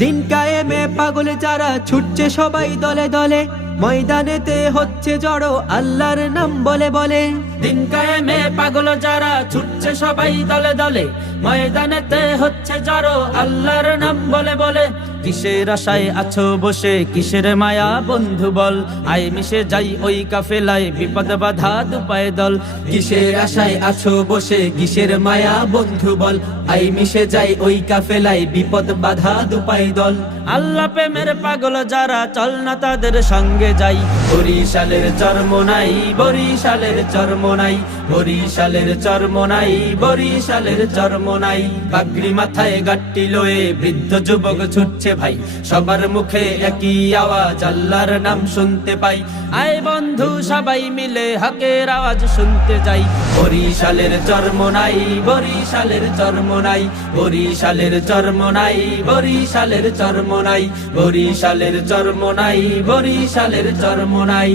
দিন কায়েমে পাগল যারা ছুটছে সবাই দলে দলে, ময়দানেতে হচ্ছে জড়ো আল্লাহর নাম বলে বলে। দিন কায়েমে পাগল যারা ছুটছে সবাই দলে দলে, ময়দানেতে হচ্ছে জড়ো আল্লাহর নাম বলে বলে। কিসের আশায় আছো বসে, কিসের মায়া বন্ধু বল, আয় মিশে যাই ওই কাফেলায়, বিপদ বাধা দুপায়ে দল। কিসের আশায় আছো বসে, কিসের মায়া বন্ধু বল, আই মিশে যাই ওই কাফেলায়, বিপদ বাধা দুপাই দল। আল্লাহ প্রেমের পাগল যারা, চল না তাদের সঙ্গে যাই। বরিশালের চরমোনাই, বরিশালের চরমোনাই, বরিশালের চরমোনাই, বরিশালের চরমোনাই। পাগড়ি মাথায় গাট্টি লয়ে বৃদ্ধ যুবক ছুটছে ভাই, সবার মুখে একই আওয়াজ আল্লাহর নাম শুনতে পাই। আয় বন্ধু সবাই মিলে হকের আওয়াজ শুনতে যাই। বরিশালের চরমোনাই, বরিশালের চরমোনাই, বরিশালের চরমোনাই, বরিশালের চরমোনাই, বরিশালের চরমোনাই, বরিশালের চরমোনাই।